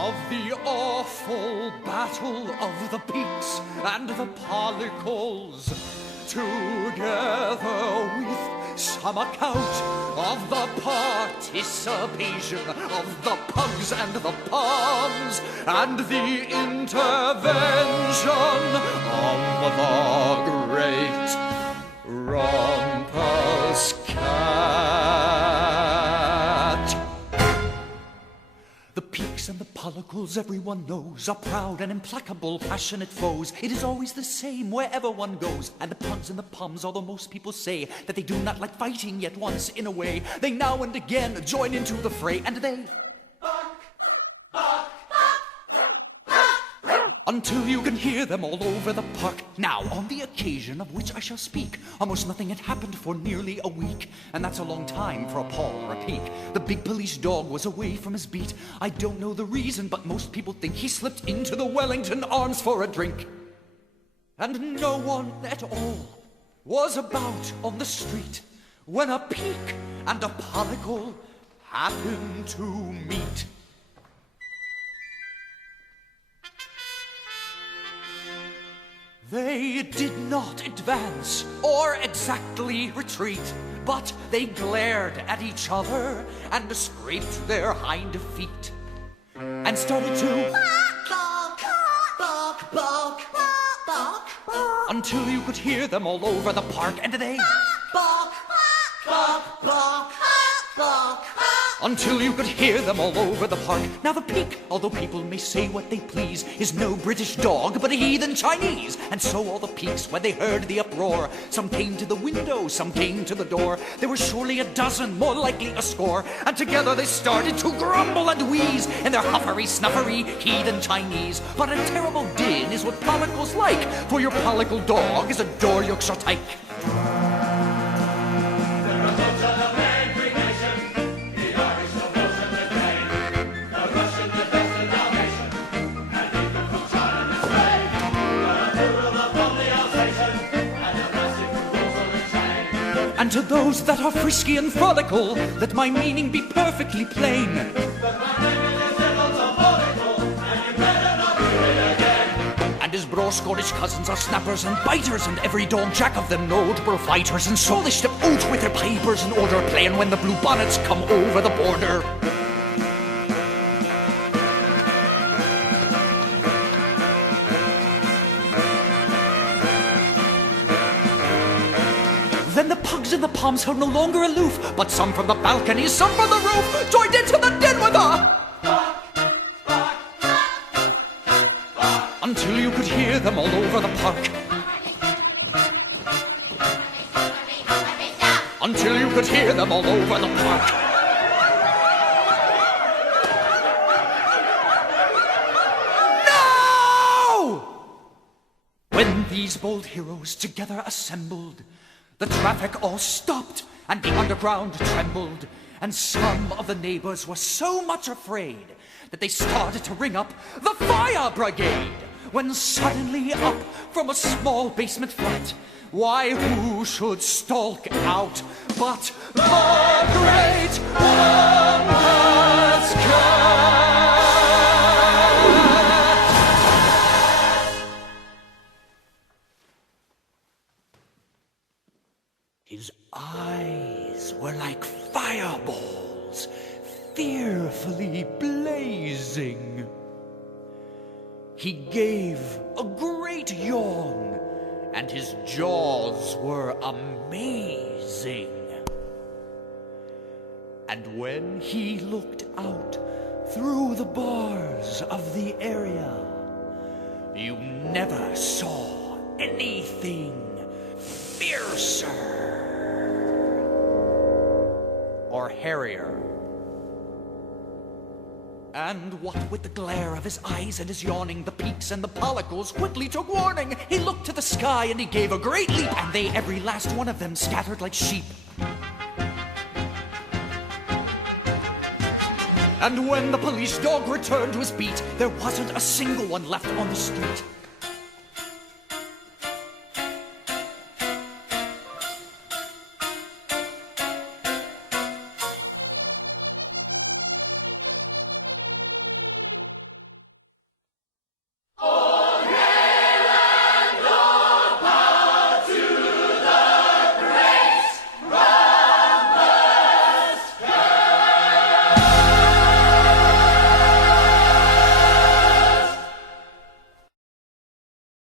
of the awful battle of the Pekes and the Pollicles, together with some account of the participation of the pugs and the palms, and the intervention of the great Rumpus cat. The Pekes and the Pollicles, everyone knows, are proud and implacable, passionate foes. It is always the same wherever one goes. And the pugs and the pums, although most people say that they do not like fighting, yet once in a way they now and again join into the fray, and they until you can hear them all over the park. Now, on the occasion of which I shall speak, almost nothing had happened for nearly a week, and that's a long time for a paw or a peek. The big police dog was away from his beat. I don't know the reason, but most people think he slipped into the Wellington Arms for a drink. And no one at all was about on the street when a Peke and a Pollicle happened to meet. They did not advance or exactly retreat, but they glared at each other and scraped their hind feet and started to bark, bark, bark, bark, bark, until you could hear them all over the park, and they bark, bark, bark, bark, until you could hear them all over the park. Now the Peke, although people may say what they please, is no British dog, but a heathen Chinese. And so all the Pekes, when they heard the uproar, some came to the window, some came to the door. There were surely a dozen, more likely a score, and together they started to grumble and wheeze in their huffery, snuffery, heathen Chinese. But a terrible din is what Pollicles like, for your Pollicle dog is a door Yorkshire tyke. And to those that are frisky and frolical, let my meaning be perfectly plain. And his braw Scottish cousins are snappers and biters, and every dog jack of them notable fighters. And so they step out with their pipers in order, playing when the blue bonnets come over the border. Then the pugs and the palms held no longer aloof, but some from the balconies, some from the roof, joined into the din with a until you could hear them all over the park. Until you could hear them all over the park. No! When these bold heroes together assembled, the traffic all stopped, and the underground trembled, and some of the neighbors were so much afraid that they started to ring up the fire brigade. When suddenly up from a small basement flat, why, who should stalk out but the great Rumpus cat? His eyes were like fireballs, fearfully blazing. He gave a great yawn, and his jaws were amazing. And when he looked out through the bars of the area, you never saw anything fiercer or hairier. And what with the glare of his eyes and his yawning, the Pekes and the Pollicles quickly took warning. He looked to the sky and he gave a great leap, and they, every last one of them, scattered like sheep. And when the police dog returned to his beat, there wasn't a single one left on the street.